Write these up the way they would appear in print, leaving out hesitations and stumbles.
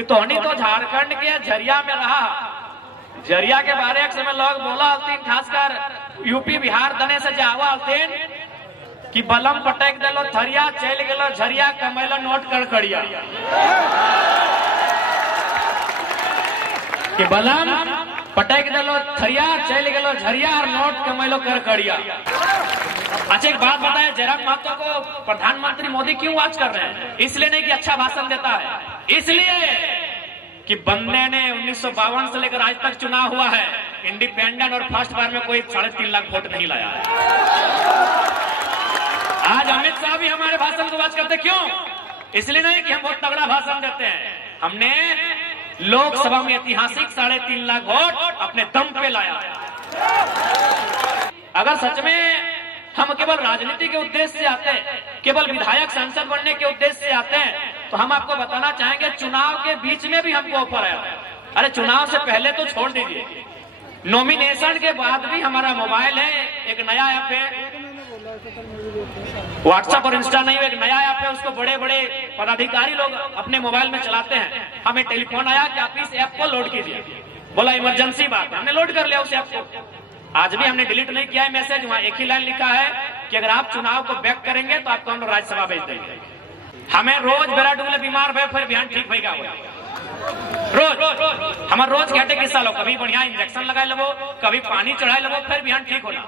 कि तोहनी तो झारखंड के झरिया में रहा। झरिया के बारे में समय लोग बोला हलतीन, खासकर यूपी बिहार दने से जावा हलतीन कि बलम पटक दिलो थरिया, चल गेलो झरिया, कमैलो नोट कड़कड़िया। कि बलम पटक दिलो थरिया, चल गेलो झरिया और नोट कमैलो कड़कड़िया। अच्छा एक बात बताए, जयराम महतो को प्रधानमंत्री मोदी क्यों वाच कर रहे हैं? इसलिए नहीं कि अच्छा भाषण देता है, इसलिए कि बंदे ने 1952 से लेकर आज तक चुनाव हुआ है, इंडिपेंडेंट और फर्स्ट बार में कोई 3.5 लाख वोट नहीं लाया है। आज अमित शाह भी हमारे भाषण को वाच करते, क्यों? इसलिए नहीं कि हम बहुत तगड़ा भाषण देते हैं, हमने लोकसभा में ऐतिहासिक 3.5 लाख वोट अपने दम पे लाया। अगर सच में हम केवल राजनीति के उद्देश्य से आते हैं, केवल विधायक सांसद बनने के उद्देश्य से आते हैं, तो हम आपको बताना चाहेंगे चुनाव के बीच में भी हमको ऑफर आया। अरे चुनाव से पहले तो छोड़ दीजिए, नॉमिनेशन के बाद भी हमारा मोबाइल है, एक नया ऐप है, व्हाट्सएप और इंस्टा नहीं, एक नया ऐप है, उसको बड़े बड़े पदाधिकारी लोग अपने मोबाइल में चलाते हैं। हमें टेलीफोन आया कि आप इस ऐप को लोड कीजिए, बोला इमरजेंसी बात है, हमने लोड कर लिया उस ऐप को। आज भी हमने डिलीट नहीं किया है मैसेज, वहां एक ही लाइन लिखा है कि अगर आप चुनाव को बैक करेंगे तो आपको हम राज्यसभा भेज देंगे। हमें रोज बेरा डूबले बीमार भय फिर बिहान ठीक भई, रोज हमारे रोज घटे किस्सा लो, कभी बढ़िया इंजेक्शन लगाए लो, कभी पानी चढ़ाए लो, फिर बिहान ठीक होना।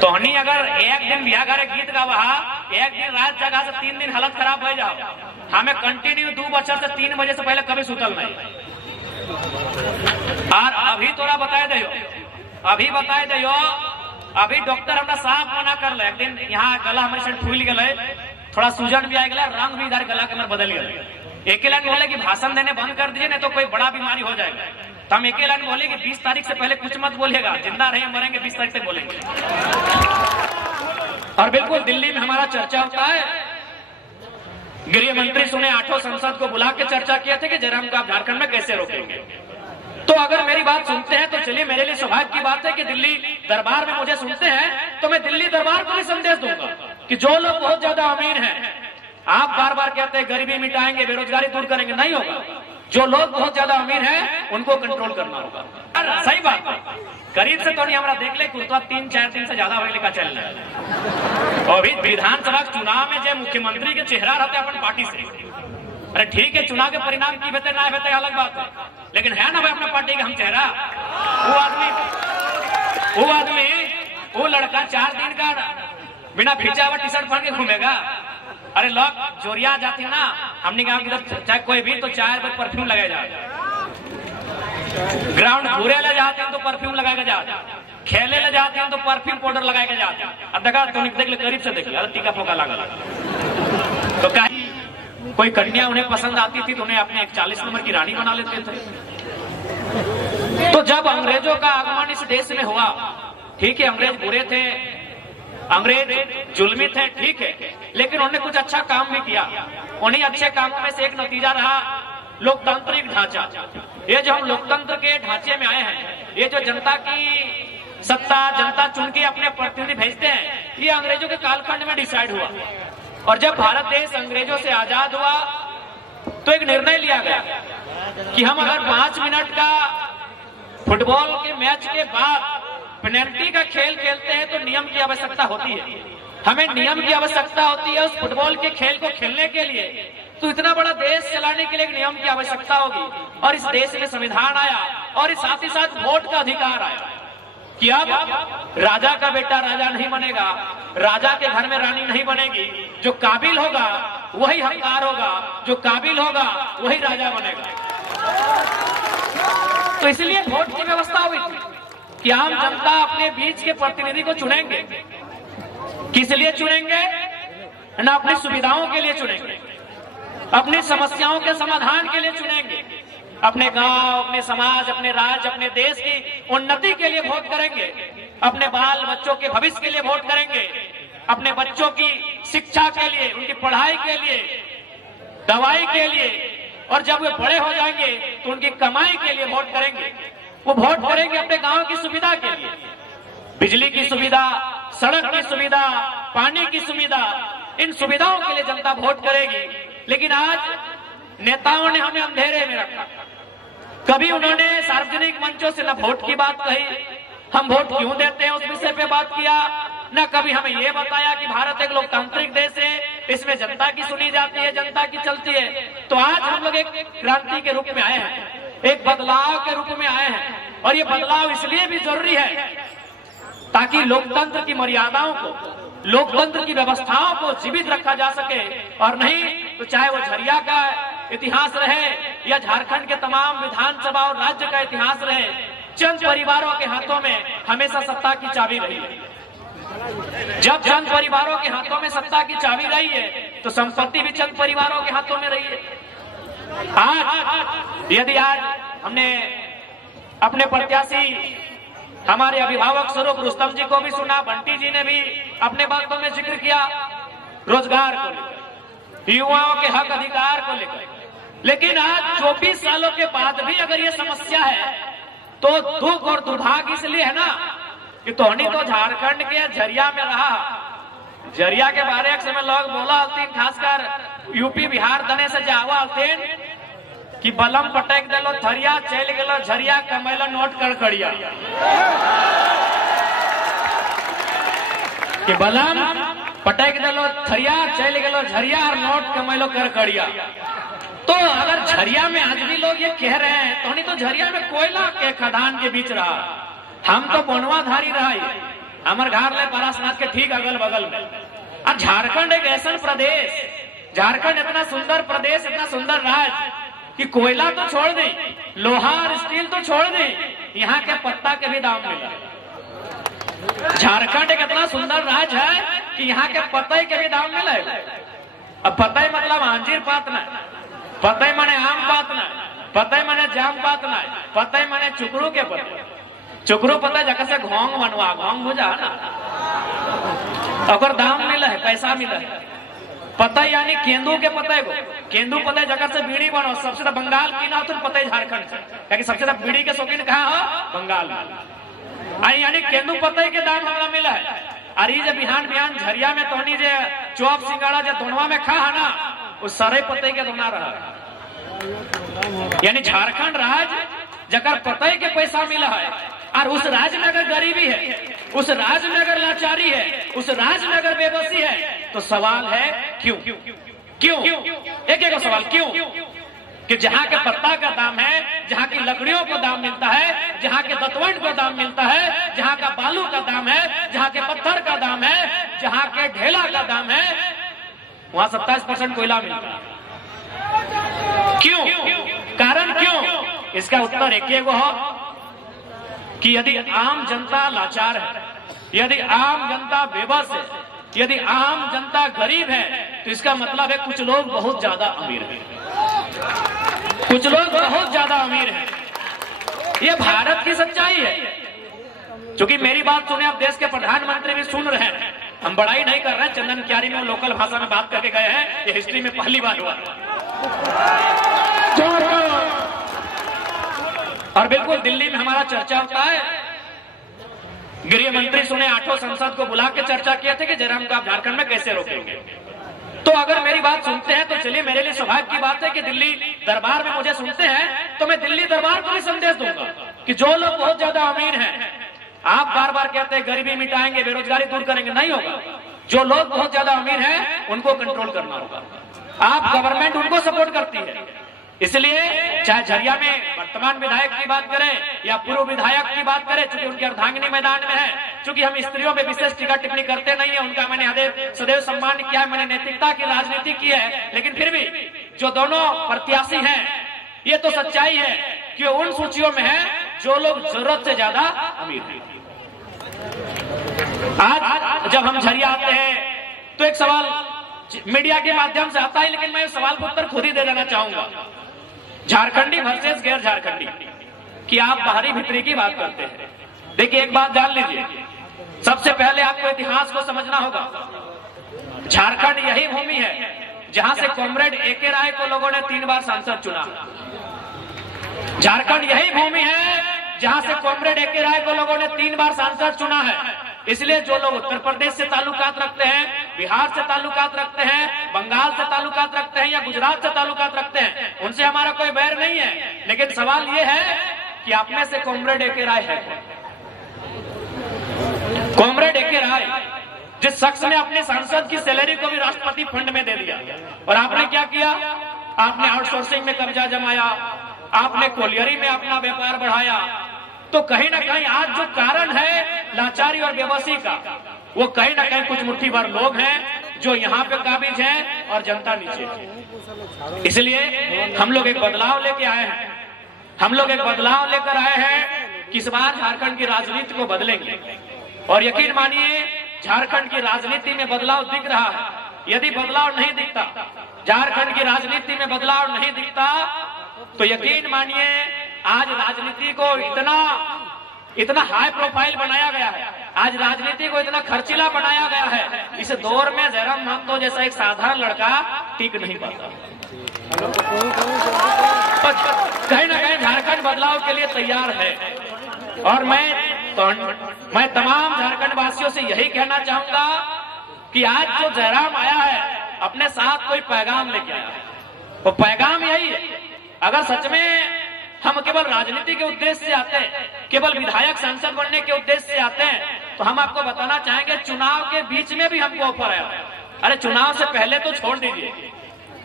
तो हनी अगर एक दिन बिहार घरे गीत गावा, एक दिन रात जगह से 3 दिन हालत खराब हो जाओ, हमें कंटिन्यू 2 बजे से 3 बजे से पहले कभी सुतल नहीं। और अभी तोरा बताए दे, अभी बताए दे, अभी डॉक्टर हमरा साफ मना कर ले। एक दिन यहाँ गला हमारे साथ फूल गए, थोड़ा सूजन भी आ गया, रंग भी इधर गला के अंदर बदल गया। एक लाइन बोले कि भाषण देने बंद कर दीजिए, नहीं तो कोई बड़ा बीमारी हो जाएगा। तो हम एक लाइन बोले कि 20 तारीख से पहले कुछ मत बोलिएगा, जिंदा रहे मरेंगे 20 तारीख तक बोलेंगे। और बिल्कुल दिल्ली में हमारा चर्चा होता है, गृह मंत्री सुने 8 संसद को बुला के चर्चा किए थे कि जयराम को आप झारखंड में कैसे रोकेंगे। तो अगर मेरी बात सुनते हैं तो चलिए, मेरे लिए सौभाग्य की बात है कि दिल्ली दरबार में मुझे सुनते हैं, तो मैं दिल्ली दरबार को भी संदेश दूंगा कि जो लोग बहुत ज्यादा अमीर हैं, आप बार बार कहते हैं गरीबी मिटाएंगे, बेरोजगारी दूर करेंगे, नहीं होगा। जो लोग बहुत ज्यादा अमीर हैं उनको कंट्रोल करना होगा। सही बात है, करीब से तो नहीं हमारा देख ले, कुछ 3-4 दिन से ज्यादा होने का चल रहा है। और अभी विधानसभा चुनाव में जो मुख्यमंत्री के चेहरा रहते हैं अपन पार्टी से, अरे ठीक है, चुनाव के परिणाम की बेहतर ना बेहतर अलग बात है, लेकिन है ना भाई अपना पार्टी का हम चेहरा। वो लड़का 4 दिन का बिना खींचा हुआ टी शर्ट पहन के घूमेगा। अरे लोग जोरिया जाती है ना, हमने कहा कि चाहे कोई भी तो 4 बजे परफ्यूम लगाया जाए, ग्राउंड घूरे ले जाते हैं तो परफ्यूम लगाएगा जाते, खेले ले जाते हैं तो परफ्यूम पाउडर लगाएगा जाते। अब देखा तो देख ले, करीब से देखिए, अरे टीका फोका लगा। तो क्या कोई कन्या उन्हें पसंद आती थी तो उन्हें अपने 41 नंबर की रानी बना लेते थे। तो जब अंग्रेजों का आगमन इस देश में हुआ, ठीक है अंग्रेज बुरे थे, अंग्रेज जुल्मी थे, ठीक है, लेकिन उन्होंने कुछ अच्छा काम भी किया। उन्हीं अच्छे कामों में से एक नतीजा रहा लोकतांत्रिक ढांचा। ये जो हम लोकतंत्र के ढांचे में आए हैं, ये जो जनता की सत्ता जनता चुन के अपने प्रतिनिधि भेजते हैं, ये अंग्रेजों के कालखंड में डिसाइड हुआ। और जब भारत देश अंग्रेजों से आजाद हुआ तो एक निर्णय लिया गया कि हम अगर 5 मिनट का फुटबॉल के मैच के बाद पेनल्टी का खेल खेलते हैं तो नियम की आवश्यकता होती है, हमें नियम की आवश्यकता होती है उस फुटबॉल के खेल को खेलने के लिए। तो इतना बड़ा देश चलाने के लिए एक नियम की आवश्यकता होगी, और इस देश में संविधान आया और साथ ही साथ वोट का अधिकार आया कि अब राजा का बेटा राजा नहीं बनेगा, राजा के घर में रानी नहीं बनेगी, जो काबिल होगा वही हकदार होगा, जो काबिल होगा वही राजा बनेगा। तो इसलिए वोट की व्यवस्था हुई थी कि आम जनता अपने बीच के प्रतिनिधि को चुनेंगे। किस लिए चुनेंगे? ना अपनी सुविधाओं के लिए चुनेंगे, अपनी समस्याओं के समाधान के लिए चुनेंगे, अपने गांव, अपने समाज, अपने राज्य, अपने देश की उन्नति के लिए वोट करेंगे, अपने बाल बच्चों के भविष्य के लिए वोट करेंगे, अपने बच्चों की शिक्षा के लिए, उनकी पढ़ाई के लिए, दवाई के लिए, और जब वे बड़े हो जाएंगे तो उनकी कमाई के लिए वोट करेंगे। वो वोट करेंगे अपने गांव की सुविधा के लिए, बिजली की सुविधा, सड़क की सुविधा, पानी की सुविधा, इन सुविधाओं के लिए जनता वोट करेगी। लेकिन आज नेताओं ने हमें अंधेरे में रखा। कभी उन्होंने सार्वजनिक मंचों से न वोट की बात कही, हम वोट क्यों देते हैं उस विषय पे बात किया, न कभी हमें ये बताया कि भारत एक लोकतांत्रिक देश है, इसमें जनता की सुनी जाती है, जनता की चलती है। तो आज हम लोग एक क्रांति के रूप में आए हैं, एक बदलाव के रूप में आए हैं, और ये बदलाव इसलिए भी जरूरी है ताकि लोकतंत्र की मर्यादाओं को, लोकतंत्र की व्यवस्थाओं को जीवित रखा जा सके। और नहीं तो चाहे वो झरिया का इतिहास रहे या झारखंड के तमाम विधानसभा और राज्य का इतिहास रहे, चंद परिवारों के हाथों में हमेशा सत्ता की चाबी रही है। जब चंद परिवारों के हाथों में सत्ता की चाबी रही है तो संपत्ति भी चंद परिवारों के हाथों में रही है। आज यदि आज हमने अपने प्रत्याशी हमारे अभिभावक स्वरूप रुस्तम जी को भी सुना, बंटी जी ने भी अपने बातों में जिक्र किया रोजगार को लेकर, युवाओं के हक अधिकार को लेकर, लेकिन आज 24 सालों के बाद भी अगर ये समस्या है तो दुख और दुर्भाग्य इसलिए है ना कि तोहनी तो झारखंड के झरिया में रहा। झरिया के बारे में समय लोग बोला हलतीन, खासकर यूपी बिहार दने से जावा हलतीन कि बलम पटक दिलो थरिया, चल गेलो झरिया, कमैलो नोट कड़कड़िया। कि बलम पटक दिलो थरिया, चल गेलो झरिया और नोट कमैलो कड़कड़िया। तो अगर झरिया में आज भी लोग ये कह रहे हैं तो नहीं तो झरिया में कोयला के खदान के बीच रहा, हम तो बनवाधारी रहा है, हमारे घर ले पारासनाथ के ठीक अगल बगल में। और झारखंड एक ऐसा प्रदेश, झारखंड इतना सुंदर प्रदेश, इतना सुंदर राज्य कि कोयला तो छोड़ दे, लोहा और स्टील तो छोड़ दे, यहाँ के पत्ता के भी दाम मिला। झारखंड एक इतना सुंदर राज्य है कि यहाँ के पत्ते के भी दाम मिले। अब पत्ते मतलब अंजीर पातना, पत्ते माने आम पातना, पत्ते माने जाम पातना, पत्ते माने चुकरू के पत्ते, चुकरू पता जगह से घोंग बनवा, घोंग भुजा ना अगर दाम मिला है, पैसा मिला है। पता यानी केंदू के पते को, केंदू पता जगह से बीड़ी बनो, सबसे ज्यादा बंगाल की ना तो पता झारखंड से, क्योंकि सबसे ज्यादा बीड़ी के शौकीन कहाँ हो, बंगाल में। यानी केंदू पते के दाम हमारा मिला है। अरे जब बिहान बिहान झरिया में तोहनी जे चौप सिंगाड़ा जो दोनवा में खा है ना, उस सारे पते के दोना रहा। यानी झारखंड राज्य जगह पते के पैसा मिला है, और उस राज्य में अगर गरीबी है, उस राज्य में अगर लाचारी है, उस राज्य में अगर बेबसी है, तो सवाल है क्यों? क्यों? एक एक सवाल क्यों? कि जहाँ के पत्ता का दाम है, जहाँ की लकड़ियों को दाम मिलता है, जहाँ के दतवंड को दाम मिलता है, जहाँ का बालू का दाम है, जहाँ के पत्थर का दाम है, जहाँ के ढेला का दाम है, वहाँ 27% कोयला मिलता है। क्यों? कारण क्यों? इसका उत्तर एक वो हो कि यदि आम जनता लाचार है, यदि आम जनता बेबस है, यदि आम जनता गरीब है, तो इसका मतलब है कुछ लोग बहुत ज्यादा अमीर हैं, कुछ लोग बहुत ज्यादा अमीर हैं। ये भारत की सच्चाई है। क्योंकि मेरी बात सुने, अब देश के प्रधानमंत्री भी सुन रहे हैं, हम बड़ाई नहीं कर रहे हैं, चंदन क्यारी में लोकल भाषा में बात करके गए हैं, ये हिस्ट्री में पहली बार हुआ। और बिल्कुल दिल्ली में हमारा चर्चा होता है, गृह मंत्री सुने 8 संसद को बुला के चर्चा किए थे कि जयराम को आप झारखंड में कैसे रोकेंगे। तो अगर मेरी बात सुनते हैं तो चलिए, मेरे लिए सौभाग्य की बात है कि दिल्ली दरबार में मुझे सुनते हैं, तो मैं दिल्ली दरबार को भी संदेश दूंगा कि जो लोग बहुत ज्यादा अमीर हैं, आप बार बार कहते हैं गरीबी मिटाएंगे, बेरोजगारी दूर करेंगे, नहीं होगा। जो लोग बहुत ज्यादा अमीर हैं उनको कंट्रोल करना होगा। आप गवर्नमेंट उनको सपोर्ट करती है, इसलिए चाहे झरिया में वर्तमान विधायक की बात करें या पूर्व विधायक की बात करें, चूंकि उनकी अर्धांगिनी मैदान में है, चूंकि हम स्त्रियों में विशेष टीका टिप्पणी करते नहीं है, उनका मैंने सदैव सम्मान किया है, मैंने नैतिकता की राजनीति की है, लेकिन फिर भी जो दोनों प्रत्याशी हैं, ये तो सच्चाई है कि उन सूचियों में है जो लोग जरूरत से ज्यादा अमीर हैं। आज जब हम झरिया आते हैं तो एक सवाल मीडिया के माध्यम से आता है, लेकिन मैं इस सवाल को उत्तर खुद ही दे देना चाहूंगा। झारखंडी वर्सेस गैर झारखंडी कि आप बाहरी भीतरी की बात करते हैं। देखिए एक बात जान लीजिए, सबसे पहले आपको इतिहास को समझना होगा। झारखंड यही भूमि है जहां से कॉमरेड ए.के. राय को लोगों ने 3 बार सांसद चुना। झारखंड यही भूमि है जहां से कॉमरेड ए.के. राय को लोगों ने 3 बार सांसद चुना है। इसलिए जो लोग उत्तर प्रदेश से ताल्लुकात रखते हैं, बिहार से ताल्लुकात रखते हैं, बंगाल से ताल्लुकात रखते हैं या गुजरात से ताल्लुकात रखते हैं, उनसे हमारा कोई बैर नहीं है। लेकिन सवाल ये है कि आप में से कॉमरेड ए.के. राय है? Comrade A K. राय, जिस शख्स ने अपने सांसद की सैलरी को भी राष्ट्रपति फंड में दे दिया, और आपने क्या किया? आपने आउटसोर्सिंग में कब्जा जमाया, आपने कोलियरी में अपना व्यापार बढ़ाया। तो कहीं ना कहीं आज जो कारण है लाचारी और बेबसी का, वो कहीं ना कहीं कुछ मुट्ठी भर लोग हैं जो यहाँ पे काबिज हैं और जनता नीचे है। इसलिए हम लोग एक बदलाव लेके आए हैं, हम लोग एक बदलाव लेकर आए हैं कि इस बार झारखंड की राजनीति को बदलेंगे। और यकीन मानिए झारखंड की राजनीति में बदलाव दिख रहा है। यदि बदलाव नहीं दिखता, झारखंड की राजनीति में बदलाव नहीं दिखता, तो यकीन मानिए आज राजनीति को इतना हाई प्रोफाइल बनाया गया है, आज राजनीति को इतना खर्चीला बनाया गया है, इस दौर में जयराम महतो जैसा एक साधारण लड़का टिक नहीं पाता। कहीं ना कहीं झारखंड बदलाव के लिए तैयार है। और मैं तमाम झारखंड वासियों से यही कहना चाहूंगा कि आज जो जयराम आया है अपने साथ कोई पैगाम लेके आया है। वो पैगाम यही है, अगर सच में हम केवल राजनीति के उद्देश्य से आते हैं, केवल विधायक सांसद बनने के उद्देश्य से आते हैं, तो हम आपको बताना चाहेंगे चुनाव के बीच में भी हमको ऑफर आया। अरे चुनाव से पहले तो छोड़ दीजिए,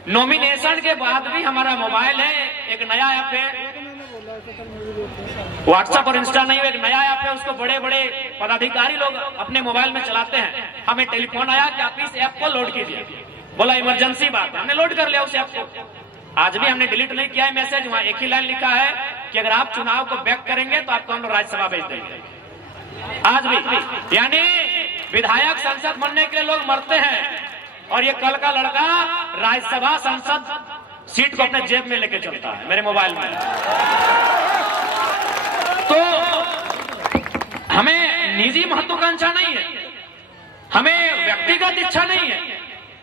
नॉमिनेशन के बाद भी हमारा मोबाइल है, एक नया ऐप है, व्हाट्सएप और इंस्टा नहीं, एक नया ऐप है, उसको बड़े बड़े पदाधिकारी लोग अपने मोबाइल में चलाते हैं। हमें टेलीफोन आया कि आप इस ऐप को लोड कीजिए, बोला इमरजेंसी बात है, हमने लोड कर लिया उस ऐप को। आज भी हमने डिलीट नहीं किया है मैसेज, वहां एक ही लाइन लिखा है कि अगर आप चुनाव को बैक करेंगे तो आपको हम राज्यसभा भेज देंगे। आज भी यानी विधायक संसद बनने के लिए लोग मरते हैं, और ये कल का लड़का राज्यसभा संसद सीट को अपने जेब में लेके चलता है मेरे मोबाइल में। तो हमें निजी महत्वाकांक्षा नहीं है, हमें व्यक्तिगत इच्छा नहीं है।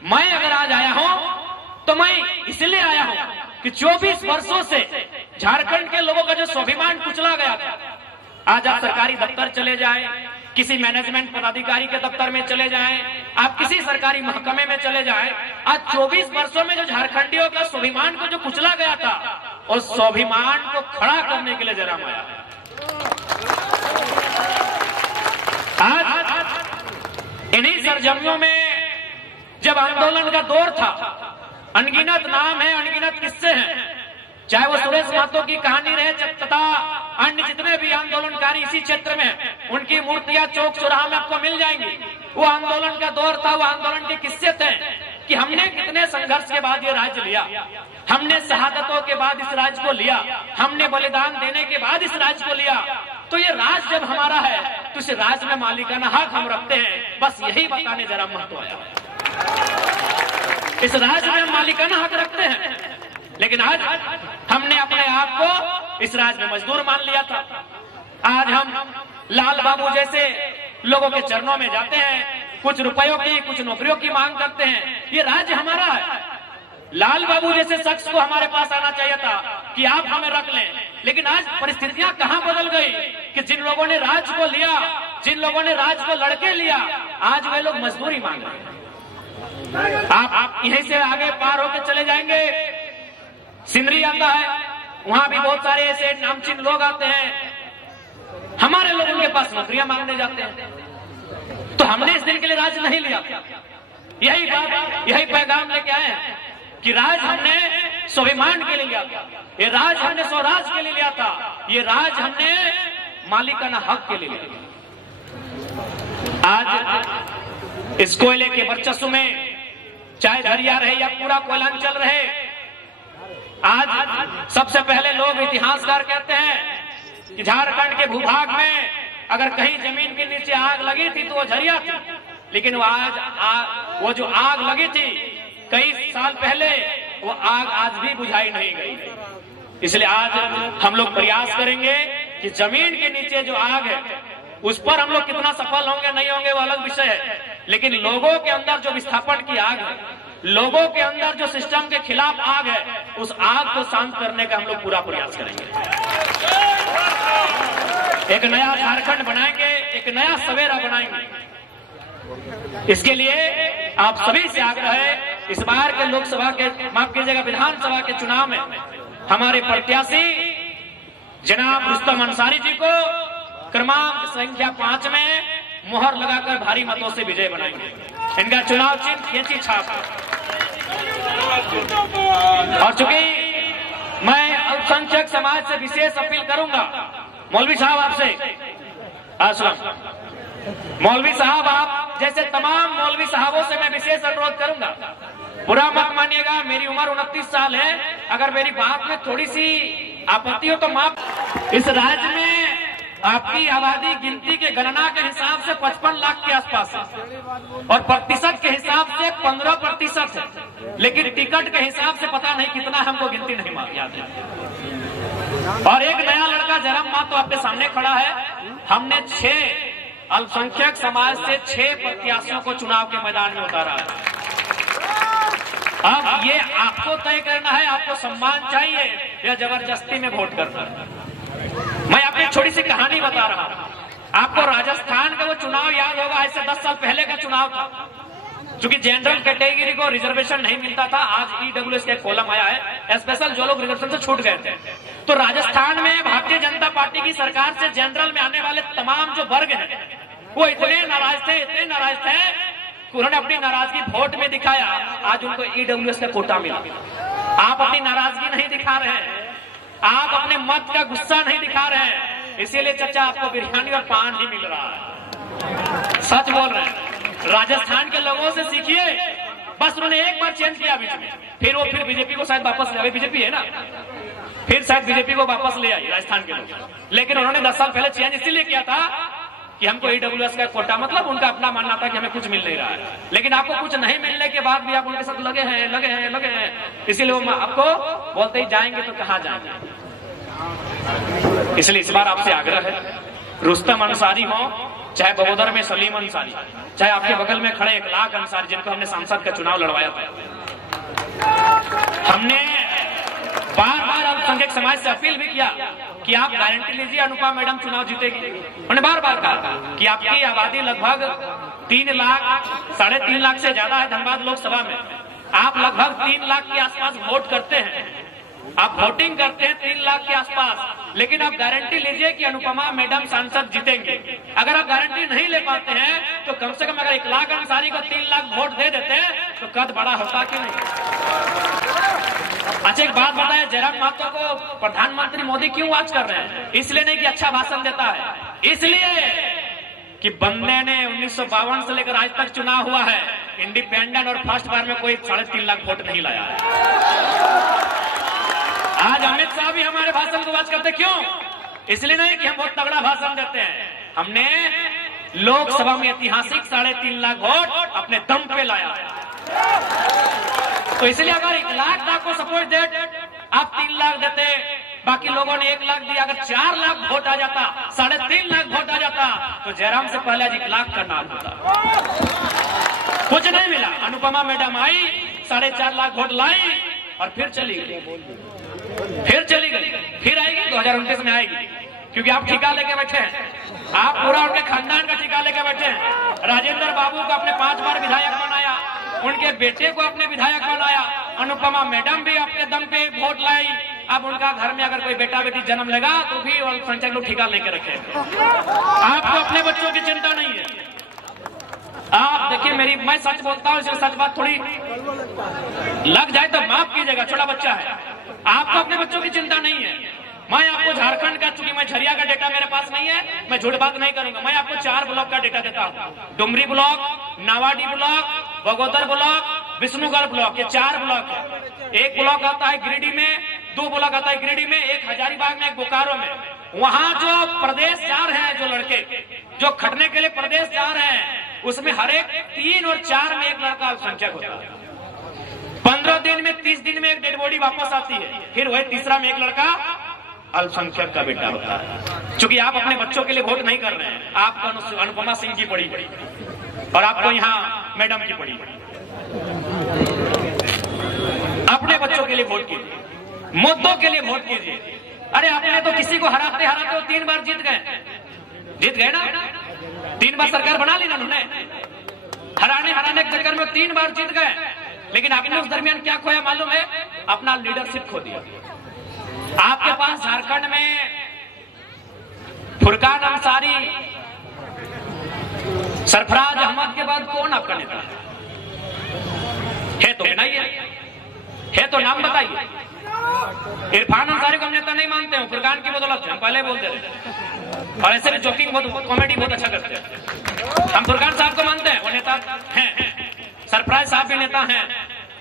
मैं अगर आज आया हूं तो मैं इसलिए आया हूं कि 24 वर्षों से झारखंड के लोगों का जो स्वाभिमान कुचला गया था, आज आप सरकारी दफ्तर चले जाएं, किसी मैनेजमेंट पदाधिकारी के दफ्तर में चले जाएं, आप किसी सरकारी महकमे में चले जाएं, आज 24 वर्षों में जो झारखंडियों का स्वाभिमान को जो कुचला गया था, उस स्वाभिमान को खड़ा करने के लिए जयराम आया है। आज इन्हीं सरजमियों में जब आंदोलन का दौर था, अनगिनत नाम है, अनगिनत किस्से हैं, चाहे वो सुरेश महतो की कहानी रहे तथा अन्य जितने भी आंदोलनकारी इसी क्षेत्र में, उनकी मूर्तियां चौक चौराहा में आपको मिल जाएंगी। वो आंदोलन का दौर था, वो आंदोलन के किस्से थे कि हमने कितने संघर्ष के बाद ये राज्य लिया, हमने शहादतों के बाद इस राज्य को लिया, हमने बलिदान देने के बाद इस राज्य को लिया। तो ये राज्य जब हमारा है तो इस राज्य में मालिकाना हक हम रखते हैं। बस यही बताने जयराम महतो आया, इस राज्य में हम मालिकाना हक रखते हैं। लेकिन आज हमने अपने आप को इस राज्य में मजदूर मान लिया था। आज हम लाल बाबू जैसे लोगों के चरणों में जाते हैं, कुछ रुपयों की, कुछ नौकरियों की मांग करते हैं। ये राज्य हमारा है। लाल बाबू जैसे शख्स को हमारे पास आना चाहिए था कि आप हमें रख लें, लेकिन आज परिस्थितियां कहां बदल गई कि जिन लोगों ने राज्य को लिया, जिन लोगों ने राज्य को लड़के लिया, आज वे लोग मजदूरी मांग रहे हैं। आप यहीं से आगे पार होकर चले जाएंगे, सिंदरी आता है, वहां भी बहुत सारे ऐसे नामचीन लोग आते हैं, हमारे लोग उनके पास नौकरियां मांगने जाते हैं। तो हमने इस दिन के लिए राज्य नहीं लिया। यही बात, यही पैगाम लेके आए हैं कि राज हमने स्वाभिमान के लिए लिया था, ये राज हमने स्वराज के लिए लिया था, ये राज हमने मालिकाना हक के लिए लिया। आज इस कोयले के वर्चस्व में चाहे झरिया रहे या पूरा कोयलांचल रहे, आज सबसे पहले लोग इतिहासकार कहते हैं कि झारखंड के भूभाग में अगर कहीं जमीन के नीचे आग लगी थी तो वो झरिया थी, लेकिन वो जो आग लगी थी कई साल पहले, वो आग आज भी बुझाई नहीं गई। इसलिए आज हम लोग प्रयास करेंगे कि जमीन के नीचे जो आग है उस पर हम लोग कितना सफल होंगे नहीं होंगे वो अलग विषय है, लेकिन लोगों के अंदर जो विस्थापन की आग है, लोगों के अंदर जो सिस्टम के खिलाफ आग है, उस आग को शांत करने का हम लोग पूरा प्रयास करेंगे। एक नया झारखंड बनाएंगे, एक नया सवेरा बनाएंगे। इसके लिए आप सभी से आग्रह है, इस बार के लोकसभा के, माफ कीजिएगा, विधानसभा के चुनाव में हमारे प्रत्याशी जनाब रुस्तम अंसारी जी को क्रमांक संख्या 5 में मुहर लगाकर भारी मतों से विजय बनाएंगे। इनका चुनाव चिन्ह कैंची छाप। और चूंकि मैं अल्पसंख्यक समाज से विशेष अपील करूंगा, मौलवी साहब आपसे, अस्सलाम मौलवी साहब, आप जैसे तमाम मौलवी साहबों से मैं विशेष अनुरोध करूंगा, बुरा मत मानिएगा, मेरी उम्र 29 साल है, अगर मेरी बात में थोड़ी सी आपत्ति हो तो माफ। इस राज्य में आपकी आबादी गिनती के गणना के हिसाब से 55 लाख के आसपास है और प्रतिशत के हिसाब से 15% है, लेकिन टिकट के हिसाब से पता नहीं कितना, हमको गिनती नहीं याद है। और एक नया लड़का जरम माँ तो आपके सामने खड़ा है। हमने 6 अल्पसंख्यक समाज से 6 प्रत्याशियों को चुनाव के मैदान में उतारा है। अब ये आपको तय करना है, आपको सम्मान चाहिए या जबरदस्ती में वोट करना है। मैं आपको एक छोटी सी कहानी बता रहा हूं। आपको राजस्थान का वो चुनाव याद होगा, ऐसे 10 साल पहले का चुनाव था। चूंकि जनरल कैटेगरी को रिजर्वेशन नहीं मिलता था, आज ईडब्ल्यूएस का कॉलम आया है, स्पेशल जो लोग रिजर्वेशन से छूट गए थे। तो राजस्थान में भारतीय जनता पार्टी की सरकार से जनरल में आने वाले तमाम जो वर्ग हैं, वो इतने नाराज थे उन्होंने अपनी नाराजगी वोट में दिखाया। आज उनको ईडब्ल्यूएस का कोटा मिला। आप अपनी नाराजगी नहीं दिखा रहे हैं, आप अपने मत का गुस्सा नहीं दिखा रहे हैं, इसीलिए चचा आपको बिरयानी और पान ही मिल रहा है। सच बोल रहे हैं। राजस्थान के लोगों से सीखिए। बस उन्होंने एक बार चेंज किया बीच में, फिर बीजेपी को शायद वापस ले आई। बीजेपी है ना, फिर शायद बीजेपी को वापस ले आई राजस्थान के लोग। लेकिन उन्होंने 10 साल पहले चेंज इसीलिए किया था कि हमको ईडब्ल्यूएस का कोटा, मतलब उनका अपना मानना था कि हमें कुछ मिल नहीं रहा है। लेकिन आपको कुछ नहीं मिलने के बाद भी आप उनके साथ लगे हैं, इसीलिए वो आपको बोलते ही जाएंगे तो कहाँ जाएंगे। इसलिए इस बार आपसे आग्रह है, रुस्तम अंसारी हो, चाहे बगोदर में सलीम अंसारी, चाहे आपके बगल में खड़े 1 लाख अंसारी, जिनको हमने सांसद का चुनाव लड़वाया था। हमने बार अल्पसंख्यक समाज से अपील भी किया कि आप गारंटी लीजिए अनुपमा मैडम चुनाव जीतेगी। उन्होंने बार कहा कि आपकी आबादी लगभग 3 लाख, 3.5 लाख से ज्यादा है धनबाद लोकसभा में। आप लगभग 3 लाख के आसपास वोट करते हैं, आप वोटिंग करते हैं 3 लाख के आसपास, लेकिन आप गारंटी लीजिए कि अनुपमा मैडम सांसद जीतेंगे। अगर आप गारंटी नहीं ले पाते हैं तो कम से कम अगर 1 लाख अंसारी को 3 लाख वोट दे देते हैं तो कद बड़ा होता कि नहीं। अच्छा एक बात बताएं, जयराम महतो को प्रधानमंत्री मोदी क्यों वाच कर रहे हैं? इसलिए नहीं कि अच्छा भाषण देता है, इसलिए कि बंदे ने 1952 से लेकर आज तक चुनाव हुआ है, इंडिपेंडेंट और फर्स्ट बार में कोई 3.5 लाख वोट नहीं लाया है। आज अमित शाह भी हमारे भाषण को वाच करते, क्यों? इसलिए नहीं कि हम बहुत तगड़ा भाषण देते हैं, हमने लोकसभा में ऐतिहासिक 3.5 लाख वोट अपने दम पे लाया है। तो इसलिए अगर 1 लाख को सपोर्ट दे, आप 3 लाख देते, बाकी लोगों ने 1 लाख दिया, अगर 4 लाख वोट आ जाता, 3.5 लाख वोट आ जाता, तो जयराम से पहले आज 1 लाख का नाम होता। कुछ नहीं मिला। अनुपमा मैडम आई, 4.5 लाख वोट लाई और फिर चली गई, फिर आएगी 2029 में आएगी, क्योंकि आप ठिका लेके बैठे हैं, आप पूरा उनके खानदान का ठिका लेके बैठे हैं। राजेंद्र बाबू को आपने 5 बार विधायक बनाया, उनके बेटे को अपने विधायक बनाया, अनुपमा मैडम भी अपने दम पे वोट लाई। अब उनका घर में अगर कोई बेटा बेटी जन्म लेगा तो भी अल्पसंख्यक लोग ठिका लेके रखे। आपको अपने बच्चों की चिंता नहीं है। आप देखिए, मैं सच बोलता हूँ, इसलिए सच बात थोड़ी लग जाए तो माफ कीजिएगा, छोटा बच्चा है, आपको अपने बच्चों की चिंता नहीं है। मैं आपको झारखंड का, चूंकि मैं झरिया का डेटा मेरे पास नहीं है, मैं झूठ बात नहीं करूंगा, मैं आपको 4 ब्लॉक का डेटा देता हूँ। Dumri block, Nawadih block, Bagodar block, Vishnugarh block, ये 4 ब्लॉक है। एक ब्लॉक आता है गिरिडीह में, 2 ब्लॉक आता है गिरिडीह में, एक हजारीबाग में, एक बोकारो में। वहां जो प्रदेश जा रहे हैं, जो लड़के जो खटने के लिए प्रदेश जा रहे हैं, उसमें हर एक 3 और 4 में एक लड़का अल्पसंख्यक होता है। 15 दिन में, 30 दिन में एक डेड बॉडी वापस आती है, फिर वही तीसरा में एक लड़का अल्पसंख्यक का बेटा होता है। चूंकि आप अपने बच्चों के लिए वोट नहीं कर रहे हैं, आपको अनुपमा सिंह की पड़ी और आपको यहाँ मैडम की पड़ी। अपने बच्चों के लिए वोट कीजिए, मुद्दों के लिए वोट कीजिए। अरे आपने तो किसी को हराते 3 बार जीत गए, जीत गए ना, 3 बार सरकार बना ली ना उन्होंने, हराने के चक्कर में 3 बार जीत गए। लेकिन आपने उस दरमियान क्या खोया मालूम है? अपना लीडरशिप खो दिया। आपके पास झारखंड में फुरकान अंसारी, सरफराज अहमद के बाद कौन आपका नेता है? तो है तो नाम बताइए। इरफान अंसारी को हम नेता नहीं मानते हैं, फुरकान की बदौलत से हम पहले बोलते थे, और ऐसे भी जोकिंग बहुत, कॉमेडी बहुत अच्छा करते हैं। हम फुरकान साहब को मानते हैं, वो नेता हैं, सरफराज साहब भी नेता हैं।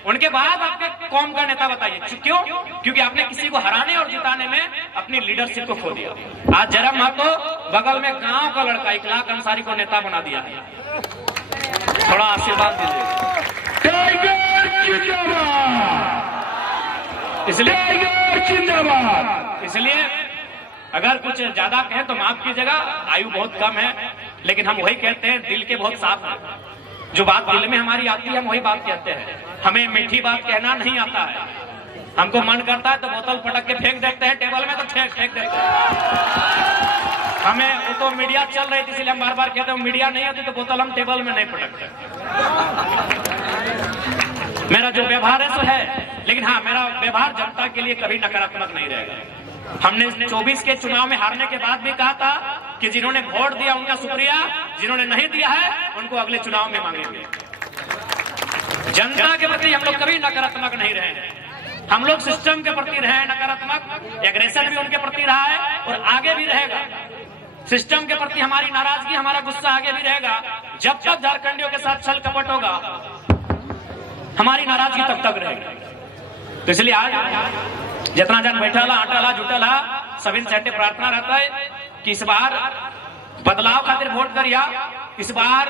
उनके बाद आपके कौम का नेता बताइए, क्यों? क्योंकि आपने किसी को हराने और जिताने में अपनी लीडरशिप को खो दिया। आज जयराम महतो बगल में गांव का लड़का इखलाक अंसारी को नेता बना दिया है। थोड़ा आशीर्वाद दीजिए। इसलिए अगर कुछ ज्यादा कहें तो माफ कीजिएगा, आयु बहुत कम है, लेकिन हम वही कहते हैं, दिल के बहुत साफ है। जो बात दिल में हमारी आती है हम वही बात कहते हैं। हमें मीठी बात कहना नहीं आता है। हमको मन करता है तो बोतल पटक के फेंक देते हैं टेबल में, तो फेंक देते हैं। हमें वो तो मीडिया चल रही थी इसलिए हम बार बार कहते हैं, मीडिया नहीं होती तो बोतल हम टेबल में नहीं पटकते। मेरा जो व्यवहार है सो है, लेकिन हाँ, मेरा व्यवहार जनता के लिए कभी नकारात्मक नहीं रहेगा। हमने 24 के चुनाव में हारने के बाद भी कहा था कि जिन्होंने वोट दिया उनका शुक्रिया, जिन्होंने नहीं दिया है उनको अगले चुनाव में मांगेंगे। जनता के प्रति हम लोग कभी नकारात्मक नहीं रहे। हम लोग सिस्टम के प्रति रहे नकारात्मक, एग्रेशन भी उनके प्रति रहा है और आगे भी रहेगा। सिस्टम के प्रति हमारी नाराजगी, हमारा गुस्सा आगे भी रहेगा। जब तक झारखंडियों के साथ छल कपट होगा, हमारी नाराजगी तब तक रहेगी। तो इसलिए आज जितना जन बैठा आटा जुटल सभी से प्रार्थना रहता है कि इस बार बदलाव खातिर वोट करिया, इस बार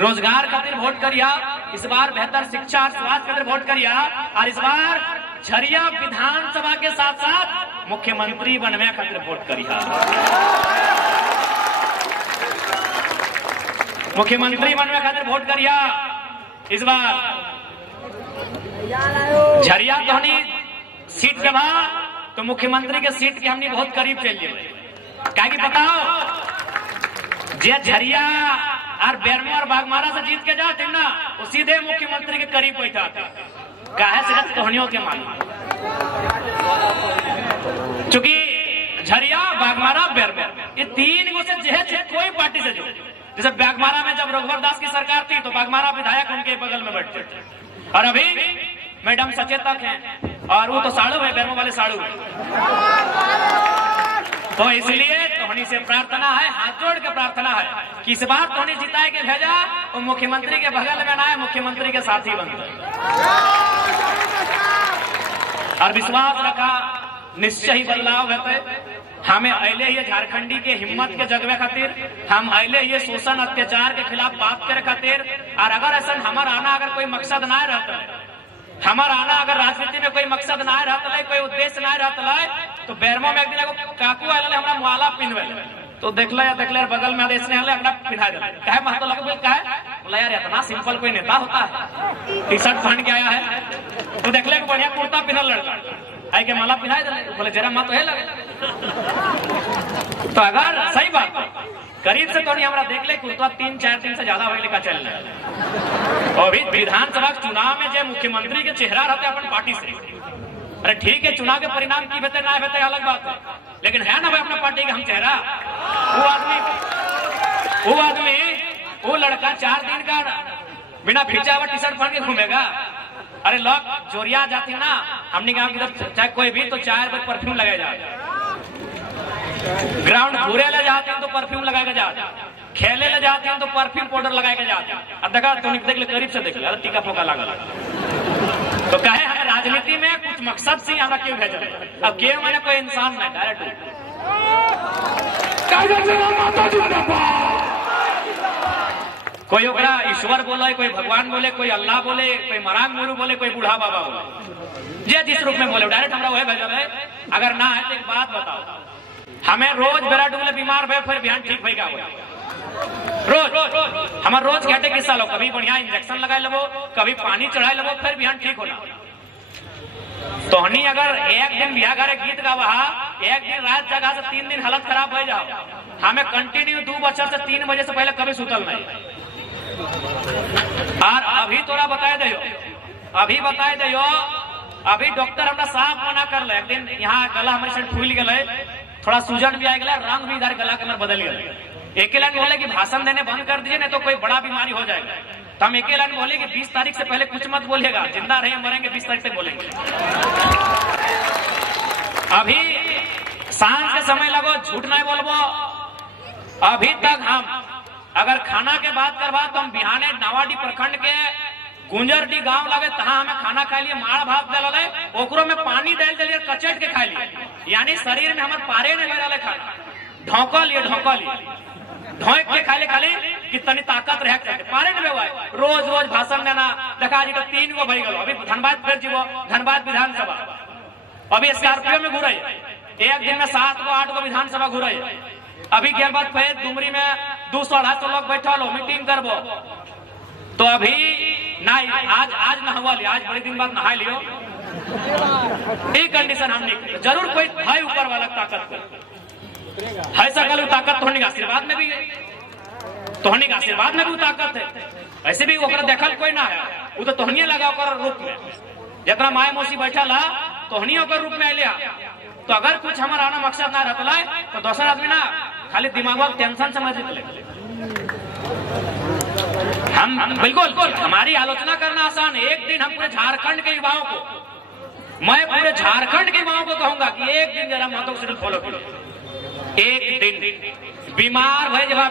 रोजगार खातिर वोट करिया, इस बार बेहतर शिक्षा और स्वास्थ्य खातिर वोट करिया, और इस बार झरिया विधानसभा के साथ साथ मुख्यमंत्री बनवे खातिर वोट करिया। मुख्यमंत्री बनवे खातिर वोट करिया। इस बार झरिया तो सीट के बाद तो मुख्यमंत्री के सीट के हमने बहुत करीब चल गए। क्या कि बताओ, जे झरिया और बेरमो और बागमारा से जीत के जाते ना, वो सीधे मुख्यमंत्री के करीब बैठा था। काहे सिर्फ कहानियों के मान, चूंकि झरिया, बागमारा, बेरमो ये 3 गो से जे कोई पार्टी से जो, जैसे बागमारा में जब रघुवर दास की सरकार थी तो बागमारा विधायक उनके बगल में बैठते थे, और अभी मैडम सचेतक हैं और वो तो साड़ू है, बेरमो वाले साड़ू है। तो इसलिए तोहनी से प्रार्थना है, हाथ जोड़ के प्रार्थना है कि इस बार तोहनी जिताए के भेजा, वो मुख्यमंत्री के बगल में ना है, मुख्यमंत्री के साथी बनते। और विश्वास रखा निश्चय ही बदलाव होते। हमें अले ये झारखंडी के हिम्मत के जगवे खातिर, हम अले ये शोषण अत्याचार के खिलाफ बात करे खातिर, और अगर ऐसा हमारा आना अगर कोई मकसद ना रहता है, हमारा आना अगर राजनीति में कोई मकसद ना रहता है, कोई उद्देश्य ना रहता है, तो बेरमो में एक दिन एगो काकू आयल हमरा मुआला पिनवे, तो देखले बगल में आदेश ने हमरा पिन्हा दे। काहे महतो लगे बोल काहे? बोला यार इतना सिंपल कोई नेता होता है, टी शर्ट पहन के आया है, तो देखले बढ़िया कुर्ता पिनल लड़का आई के माला पिन्हा दे, बोले जरा माँ तो है लगे। तो अगर सही बात करीब से तो नहीं हमारा देख ले, कुर्ता 3-4 दिन से ज्यादा होने का चल रहा है। और भी विधानसभा चुनाव में जो मुख्यमंत्री के चेहरा रहते अपन पार्टी से, अरे ठीक है चुनाव के परिणाम की बेहतर ना बेहतर अलग बात है, लेकिन है ना भाई अपना पार्टी का हम चेहरा। वो लड़का 4 दिन का बिना खींचा हुआ टी शर्ट पहन के घूमेगा। अरे लोग जोरिया जाती है ना, हमने कहा कि चाहे कोई भी तो 4 बजे परफ्यूम लगाया जाए, ग्राउंड घूरे ले जाते हैं तो परफ्यूम लगाया जाता, खेले ले जाते हैं तो परफ्यूम पाउडर लगाया जाता। अब देखा तो देख ले, करीब से देख ले, टीका फोका लगा। तो कहे हमें राजनीति में कुछ मकसद से हमारा क्यों भेजा? अब क्यों मैंने कोई इंसान नहीं, डायरेक्ट कोई ओकरा ईश्वर बोले, कोई भगवान बोले, कोई अल्लाह बोले, कोई मरांग गुरु बोले, कोई बूढ़ा बाबा बोले, जे जिस रूप में बोले डायरेक्ट हमरा वही भेजल है। अगर ना है तो एक बात बताओ, हमें रोज बेरा डूले बीमार भे फिर बिहान ठीक भई रोज हमार रोज घटे किस्सा लो, कभी बढ़िया इंजेक्शन लगाए लो, कभी पानी चढ़ाए लो, फिर बिहान ठीक होला। तो हनी अगर एक दिन बिहा घरे गीत गावा एक दिन रात जगह से 3 दिन हालत खराब हो जाओ। हमें कंटिन्यू 2 बजे से 3 बजे से पहले कभी सुतल नहीं। और अभी तोरा बताए दो, अभी डॉक्टर हमरा साफ मना कर ले। एक दिन यहाँ गला हमारे साइड फूल गए, थोड़ा सूजन भी आ गया, रंग भी इधर गला के अंदर बदल गया। एक लाइन बोले कि भाषण देने बंद कर दीजिए, नहीं तो कोई बड़ा बीमारी हो जाएगा। तो हम एक लाइन बोले कि 20 तारीख से पहले कुछ मत बोलिएगा, जिंदा रहे मरेंगे 20 तारीख तक बोलेंगे। अभी सांझ के समय लगो, झूठ नहीं बोलबो। अभी तक हम अगर खाना के बात करवा तो हम बिहाने नावाडी प्रखंड के गुंजरडी गांव लगे, तहाँ हमें खाना खा लिए, माड़ भात दिले, ओकरो में पानी डाल दिलिए, कचट के खा लिए। यानी शरीर में हमारे पारे नहीं लगा खाना, ढोंका लिए ढोंक के खाले कि तनी ताकत रह के पारे नहीं हुआ। रोज रोज भाषण देना देखा जी तो 3 गो भई गलो। अभी धनबाद फिर जीवो, धनबाद विधानसभा अभी स्कॉर्पियो में घूरे, एक दिन में 7 गो 8 गो विधानसभा घूरे। अभी के बाद फिर डुमरी में 200-250 लोग बैठा लो, मीटिंग करबो। तो अभी नहीं, आज नहवा लिया, आज बड़े दिन बाद नहा लियो। एक कंडीशन हम नहीं, जरूर कोई है ऊपर वाला ताकत को है, सकल ताकत तोहनी का आशीर्वाद में भी है, तोहनी का आशीर्वाद में भी ताकत है। ऐसे भी ओकरा देखल कोई ना है, वो तो तोहनिए लगा ओकर रूप में, जितना माए मौसी बैठल है तोहनी ओकर रूप में अले। तो अगर कुछ हमारा आना मकसद ना रहता तो दूसरा आदमी ना खाली दिमाग टेंशन समझ ले। हम बिल्कुल हमारी आलोचना करना आसान है। एक दिन हम पूरे झारखंड के युवाओं को, मैं पूरे झारखंड के युवाओं को कहूंगा कि एक दिन जरा महतो शेड्यूल फॉलो करो। एक दिन बीमार भय जवा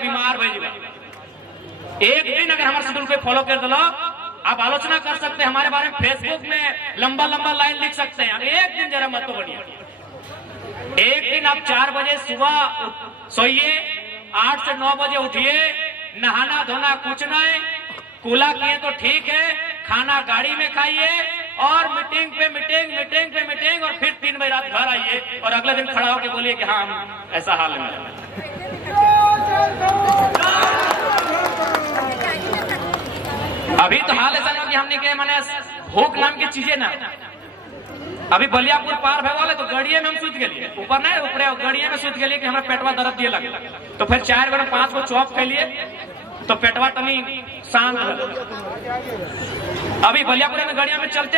एक दिन अगर हमारे शेड्यूल को फॉलो कर दो, आप आलोचना कर सकते हैं हमारे बारे में, फेसबुक में लंबा लाइन लिख सकते हैं। एक दिन जरा मत तो बढ़िया, एक दिन आप 4 बजे सुबह सोइए, 8 से 9 बजे उठिए, नहाना धोना कुछ नहीं, कूला किए तो ठीक है, खाना गाड़ी में खाइए और मीटिंग पे मीटिंग और फिर 3 बजे रात घर आइए और अगले दिन खड़ा होकर बोलिए कि हाँ हम ऐसा हाल में। अभी तो हाल ऐसा ना कि हमने के माने भूख नाम की चीजें ना, अभी बलियापुर पार भे वाले तो गड़िए में हम सूत गए, ऊपर नहीं ऊपरे गड़िए में सूत गए कि हमारा पेटवा दर्द दिए लगे। तो फिर 4 गो 5 गो चौप खा लिए तो पेटवा तनी शांत हो। अभी बलियापुर में गड़िया में चलते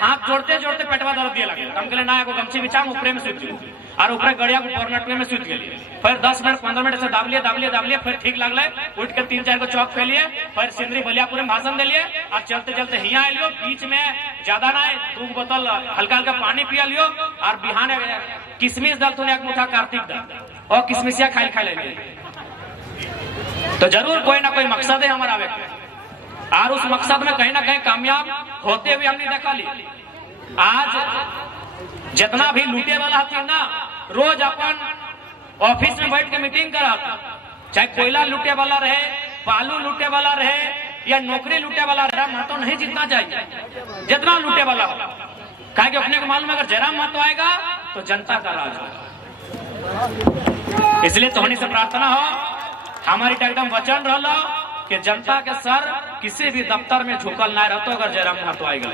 हाथ जोड़ते पेटवा दर्द दिए लगे। हम कहले ना एगो गमछी बिछा ऊपरे में सूत गए और ऊपरे गड़िया को पर्नटवे में सूत गए। फिर 10 मिनट 15 मिनट से दाब लिए फिर ठीक लगल, उठ के 3-4 गो चौक खा लिए, फिर सिंदरी बलियापुर में भाषण दिलिए और चलते हिया लियो। बीच में ज्यादा ना 2 बोतल हल्का पानी पिया लियो और बिहाने किशमिश दल तुने एक मुठा कार्तिक दल और किशमिशिया खा ले। तो जरूर कोई ना कोई मकसद है हमारा आवे, और उस मकसद में कहीं ना कहीं कामयाब होते हुए हमने देखा ली। आज जितना भी लूटे वाला हथिन ना, रोज अपन ऑफिस में बैठ के मीटिंग करा, चाहे कोयला लूटे वाला रहे, बालू लूटे वाला रहे या नौकरी लूटे वाला रहे, महतो नहीं जीतना चाहिए जितना लूटे वाला हो। कहा कि अपने को मालूम अगर जयराम महतो आएगा तो जनता का राज होगा। इसलिए तोहनी से प्रार्थना हो, हमारी एकदम वचन रहा कि जनता के सर किसी भी दफ्तर में झुकल ना रहते अगर जयराम महतो आएगा।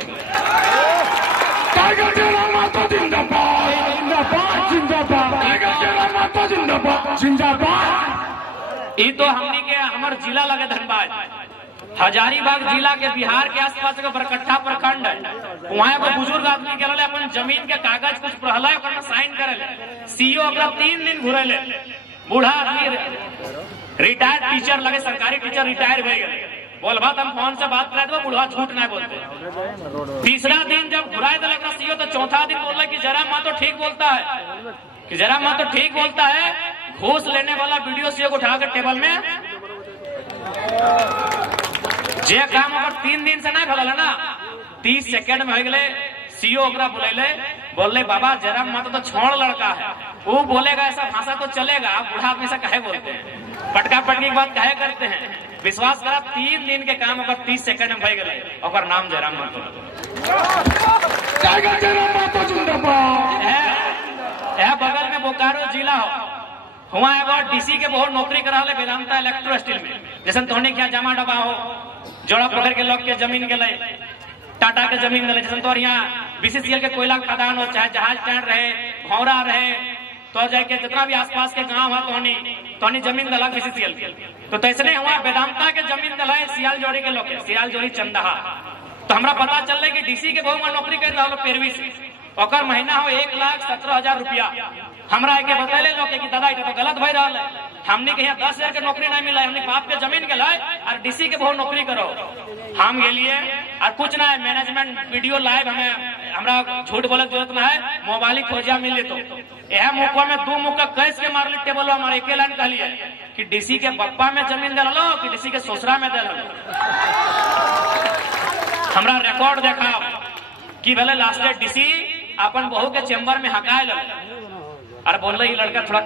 ये तो हमनी के हमारे जिला लगे धनबाद, हजारीबाग जिला के बिहार के आसपास के बरकट्ठा प्रखंड है। वहाँ एगो बुजुर्ग आदमी के अपन जमीन के कागज कुछ पढ़ल साइन करे, सीओ 3 दिन घुरे, बूढ़ा आदमी रिटायर्ड टीचर लगे, सरकारी टीचर रिटायर हो गए। बोल बात हम फोन से बात करे तो बुढ़वा झूठ नहीं बोलते। तीसरा दिन जब घुराए तो सीओ, तो चौथा दिन बोल कि जयराम महतो ठीक बोलता है, कि जयराम महतो ठीक बोलता है। घूस लेने वाला वीडियो सीओ को उठाकर टेबल में जे काम अगर 3 दिन से नहीं भला ना, 30 सेकंड में हो गए। सीओ बोले बाबा जयराम महतो तो छोड़ लड़का है, वो बोलेगा ऐसा भाषा तो चलेगा, आप बूढ़ा आदमी से कहे बोलते हैं, पटका पटकी की बात कहे करते हैं। विश्वास करा 3 दिन के काम अगर 30 सेकंड में भय गए और नाम जयराम महतो है। बगल में बोकारो जिला हो, हुआ एगो डीसी के बहुत नौकरी करा ले वेदांता इलेक्ट्रो स्टील में, जैसे तोहने क्या जमा डबा हो, जोड़ा पकड़ के लोग के जमीन के टाटा के जमीन गले, जैसे तो यहाँ BCCL के कोयला खदान हो, चाहे जहाज स्टैंड रहे, भौरा रहे तो जाके जितना भी आसपास के गांव है तोनी जमीन दला बीसीसीएल के तो तैसने हुआ वेदांता के जमीन दला सियाल जोड़ी के लोग सियाल जोड़ी चंदहा तो हमरा पता चल कि डीसी के बहु नौकरी कर रहा पेरवी से ओकर महीना हो 1,17,000 रुपया हमरा के बतैले लोग कि दादा तो गलत भई रहा है हमने के यहाँ 10,000 के नौकरी नहीं मिला हमने बाप के जमीन के लाए और डीसी के बहुत नौकरी करो हम गेलिए और कुछ ना है मैनेजमेंट वीडियो लाइव हमें हमरा झूठ बोले जरूरत ना है मोबाइल खोजा मिले तो यह मुक्का में 2 मुक्का कैस के मारली टेबल हमारे एक लाइन कहलिए कि डीसी के पप्पा में जमीन दे लो कि डीसी के ससुरा में दे लो हमरा रिकॉर्ड देखा कि भले लास्ट डीसी अपन बहू के चेम्बर में हकाए लगे और बोल लड़का थोड़ा